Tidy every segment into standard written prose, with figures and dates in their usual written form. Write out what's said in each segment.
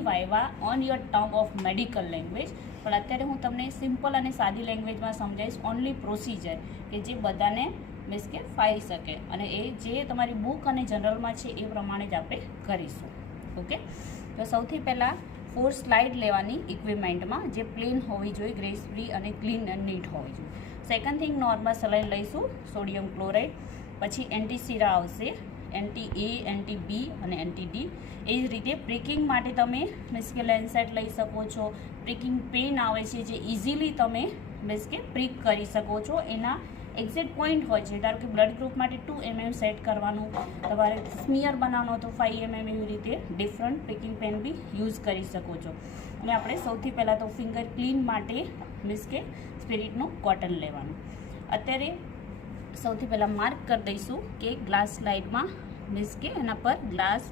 Viva on your term of medical language. પણ અત્યારે હું તમને સિમ્પલ અને સાદી લેંગ્વેજમાં સમજાવીશ. ઓનલી પ્રોસિજર કે જે બધાને મીન્સ કે ફાવી શકે, અને એ જે તમારી બુક અને જનરલમાં છે એ પ્રમાણે જ આપણે કરીશું. ઓકે, તો સૌથી પહેલાં 4 સ્લાઇડ લેવાની ઇક્વિપમેન્ટમાં, જે પ્લેન હોવી જોઈએ, ગ્રેસ ફ્રી અને ક્લીન એન્ડ નીટ હોવી જોઈએ. સેકન્ડ થિંગ, નોર્મલ સલાઇન લઈશું, સોડિયમ ક્લોરાઇડ. પછી એન્ટીસીરા આવશે, એન્ટી એ, એન્ટી બી અને એન્ટી ડી. એ જ રીતે પ્રિકિંગ માટે તમે મીન્સ કે લેન્સેટ લઈ શકો છો. પ્રિકિંગ પેન આવે છે જે ઇઝીલી તમે મીન્સ કે પ્રિક કરી શકો છો. એના એક્ઝેક્ટ પોઈન્ટ હોય છે. ધારો કે બ્લડ ગ્રુપ માટે 2 mm સેટ કરવાનું, તમારે સ્મિયર બનાવવાનો તો 5 mm, એવી રીતે ડિફરન્ટ પ્રિકિંગ પેન બી યુઝ કરી શકો છો. અને આપણે સૌથી પહેલાં તો ફિંગર ક્લીન માટે મીન્સ કે સ્પિરિટનું કોટન લેવાનું. અત્યારે સૌથી પહેલાં માર્ક કરી દઈશું કે ગ્લાસ સ્લાઇડમાં મીન્સ કે એના પર ગ્લાસ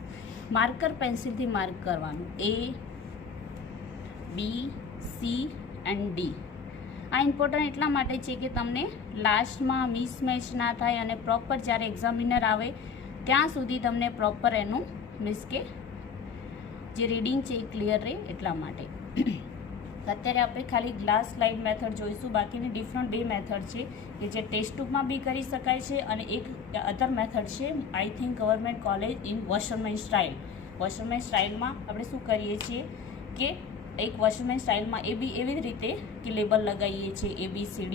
માર્કર પેન્સિલથી માર્ક કરવાનું, A, B, C and D. આ ઇમ્પોર્ટન્ટ એટલા માટે છે કે તમને લાસ્ટમાં મિસમેચ ના થાય અને પ્રોપર જ્યારે એક્ઝામિનર આવે ત્યાં સુધી તમને પ્રોપર એનું મીન્સ કે જે રીડિંગ છે એ ક્લિયર રહે એટલા માટે. અત્યારે આપણે ખાલી ગ્લાસ સ્લાઇડ મેથડ જોઈશું. બાકીની ડિફરન્ટ 2 મેથડ છે કે જે ટેસ્ટ ટ્યુબમાં બી કરી શકાય છે, અને એક અધર મેથડ છે I think government college in washerman style. Washerman સ્ટાઇલમાં આપણે શું કરીએ છીએ કે એક વોશરમેન સ્ટાઇલમાં એ બી એવી જ રીતે કે લેબલ લગાવીએ છીએ ABCD.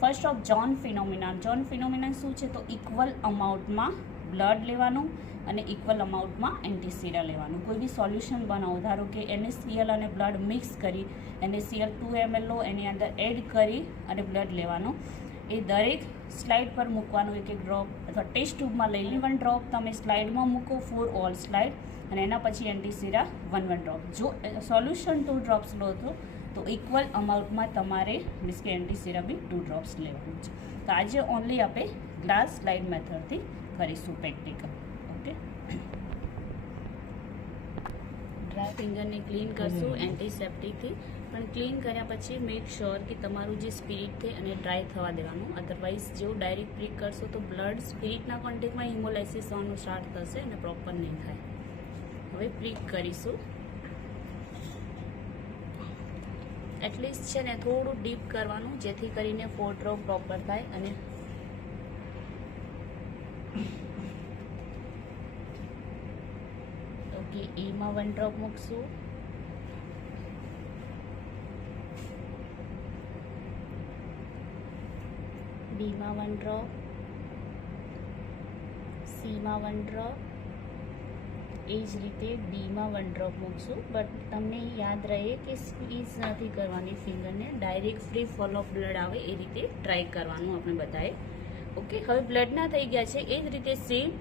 First of zone phenomena. Zone phenomena શું છે? તો ઇક્વલ અમાઉન્ટમાં બ્લડ લેવાનું અને ઇક્વલ અમાઉન્ટમાં એન્ટીસીરા લેવાનું. કોઈ બી સોલ્યુશન બનાવો, ધારો કે NaCl અને બ્લડ મિક્સ કરી, NaCl 2 ml લો, એની અંદર એડ કરી અને બ્લડ લેવાનું. એ દરેક સ્લાઇડ પર મૂકવાનું, એક ડ્રોપ, અથવા ટેસ્ટ ટ્યુબમાં લઈને 1 ડ્રોપ તમે સ્લાઇડમાં મૂકો ફોર ઓલ સ્લાઇડ, અને એના પછી એન્ટીસીરા 1 ડ્રોપ. જો સોલ્યુશન 2 ડ્રોપ્સ લો તો ઇક્વલ અમાઉન્ટમાં તમારે મીન્સ કે એન્ટીસીરા બી 2 ડ્રોપ્સ લેવાનું છે. તો આજે ઓનલી આપણે ગ્લાસ સ્લાઇડ મેથડથી કરીશું પ્રેક્ટિકલ. ઓકે, ડ્રાય ફિંગરને ક્લીન કરશું એન્ટીસેપ્ટિકથી. પણ ક્લીન કર્યા પછી મેક શ્યોર કે તમારું જે સ્પિરિટ છે અને ડ્રાય થવા દેવાનું. અધરવાઇઝ જો ડાયરેક્ટ પ્રિક કરશો તો બ્લડ સ્પિરિટના કોન્ટેક્ટમાં હિમોલાઇસિસ થવાનું સ્ટાર્ટ થશે અને પ્રોપર નહીં થાય. હવે પ્રિક કરીશું. એટલીસ્ટ છે ને થોડું ડીપ કરવાનું, જેથી કરીને 4 ડ્રોપ પ્રોપર થાય. અને ઓકે, એમાં 1 ડ્રોપ મૂકશું, બીમાં 1 ડ્રોપ, સીમાં 1 ડ્રોપ, એ જ રીતે ડીમાં 1 ડ્રોપ મૂકશું. બટ તમને યાદ રહે કે સ્ક્વીઝ નથી કરવાની ફિંગરને, direct free fall of blood આવે એ રીતે ટ્રાય કરવાનું આપણે બધાએ. ઓકે, હવે બ્લડના થઈ ગયા છે. એ જ રીતે સેમ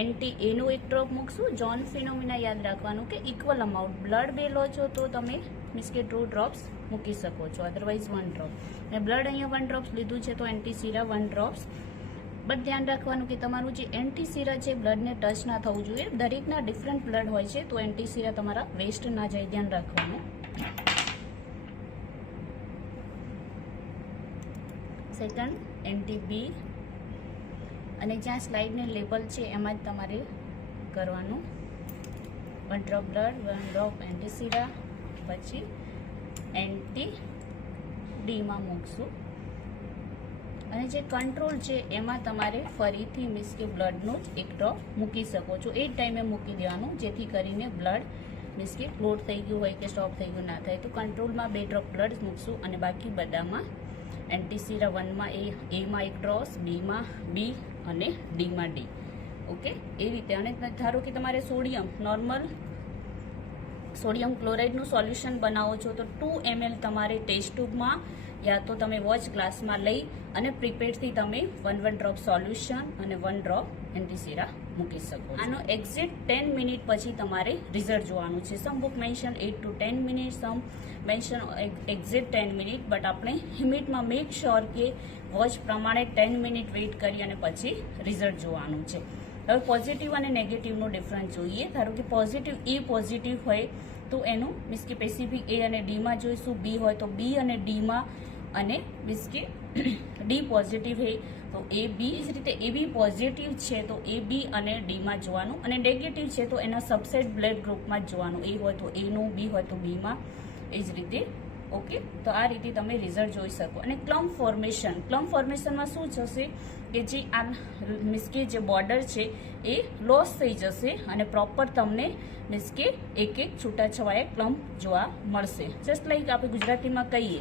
એન્ટી એનું 1 ડ્રોપ મૂકશું. જોન ફિનોમિના યાદ રાખવાનું કે ઇક્વલ અમાઉન્ટ બ્લડ 2 લો છો તો તમે મીન્સ કે 2 ડ્રોપ્સ મૂકી શકો છો, અધરવાઇઝ 1 ડ્રોપ. અને બ્લડ અહીંયા 1 ડ્રોપ્સ લીધું છે તો એન્ટીસીરા 1 ડ્રોપ્સ. બટ ધ્યાન રાખવાનું કે તમારું જે એન્ટીસીરા છે બ્લડને ટચ ના થવું જોઈએ. દરેકના ડિફરન્ટ બ્લડ હોય છે, તો એન્ટીસીરા તમારા વેસ્ટ ના જાય, ધ્યાન રાખવાનું. સેકન્ડ એન્ટી બી, અને જ્યાં સ્લાઇડને લેબલ છે એમાં જ તમારે કરવાનું. 1 ડ્રોપ બ્લડ, 1 ડ્રોપ એન્ટીસીરા, પછી એન્ટી ડીમાં મૂકશું. અને જે કંટ્રોલ છે એમાં તમારે ફરીથી મીન્સ કે બ્લડનું જ 1 ડ્રોપ મૂકી શકો છો. એ જ ટાઈમે મૂકી દેવાનું, જેથી કરીને બ્લડ મીન્સ કે ક્લોટ થઈ ગયું હોય કે સ્ટોપ થઈ ગયું ના થાય. તો કંટ્રોલમાં 2 ડ્રોપ બ્લડ મૂકશું, અને બાકી બધામાં એન્ટીસીરા 1માં એમાં 1 ડ્રોપ, બીમાં બી અને ડીમાં ડી. ઓકે, એ રીતે. અને ધારો કે તમારે નોર્મલ સોડિયમ ક્લોરાઇડનું સોલ્યુશન બનાવો છો તો 2 ml તમારે ટેસ્ટ ટ્યુબમાં યા તો તમે વોચ ગ્લાસમાં લઈ અને પ્રિપેરથી તમે 1 ડ્રોપ સોલ્યુશન અને 1 ડ્રોપ એન્ટીસીરા મૂકી શકો. આનો એક્ઝેક્ટ 10 મિનિટ પછી તમારે રિઝલ્ટ જોવાનું છે. Some book mention 8 to 10 minute, some mention exact 10 minute. But આપણે હિમિટમાં મેક શ્યોર કે વોચ પ્રમાણે 10 મિનિટ વેઇટ કરી અને પછી રિઝલ્ટ જોવાનું છે. હવે પોઝિટિવ અને નેગેટિવનો ડિફરન્સ જોઈએ. ધારો કે પોઝિટિવ એ પોઝિટિવ હોય તો એનું મીન્સ કે સ્પેસિફિક A અને Dમાં જોઈશું, B હોય તો B અને Dમાં, અને મીન્સ કે ડી પોઝિટિવ તો એ બી જ રીતે એ બી પોઝિટિવ છે તો એ બી અને ડીમાં જોવાનું, અને નેગેટિવ છે તો એના સબસેટ બ્લડ ગ્રુપમાં જ જોવાનું. એ હોય તો એનું, બી હોય તો બીમાં, એ જ રીતે. ઓકે, તો આ રીતે તમે રિઝલ્ટ જોઈ શકો. અને ક્લમ્પ ફોર્મેશનમાં શું થશે કે જે આ મીન્સ કે જે બોર્ડર છે એ લોસ થઈ જશે અને પ્રોપર તમને મીન્સ કે એક છૂટાછવાયા ક્લમ્પ જોવા મળશે. જસ્ટ લાઈક આપણે ગુજરાતીમાં કહીએ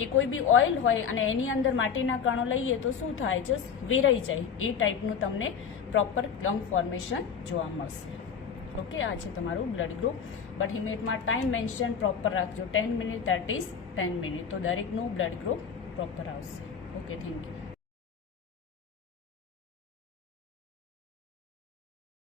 કે કોઈ બી ઓઇલ હોય અને એની અંદર માટીના કણો લઈએ તો શું થાય, જસ્ટ વેરાઈ જાય, એ ટાઈપનું તમને પ્રોપર ક્લમ્પ ફોર્મેશન જોવા મળશે. ઓકે, આ છે તમારું બ્લડ ગ્રુપ. બટ હિમેટમાં ટાઈમ મેન્શન પ્રોપર રાખજો, 10 મિનિટ, 10 મિનિટ, તો દરેકનું બ્લડ ગ્રુપ પ્રોપર આવશે. Okay, thank you.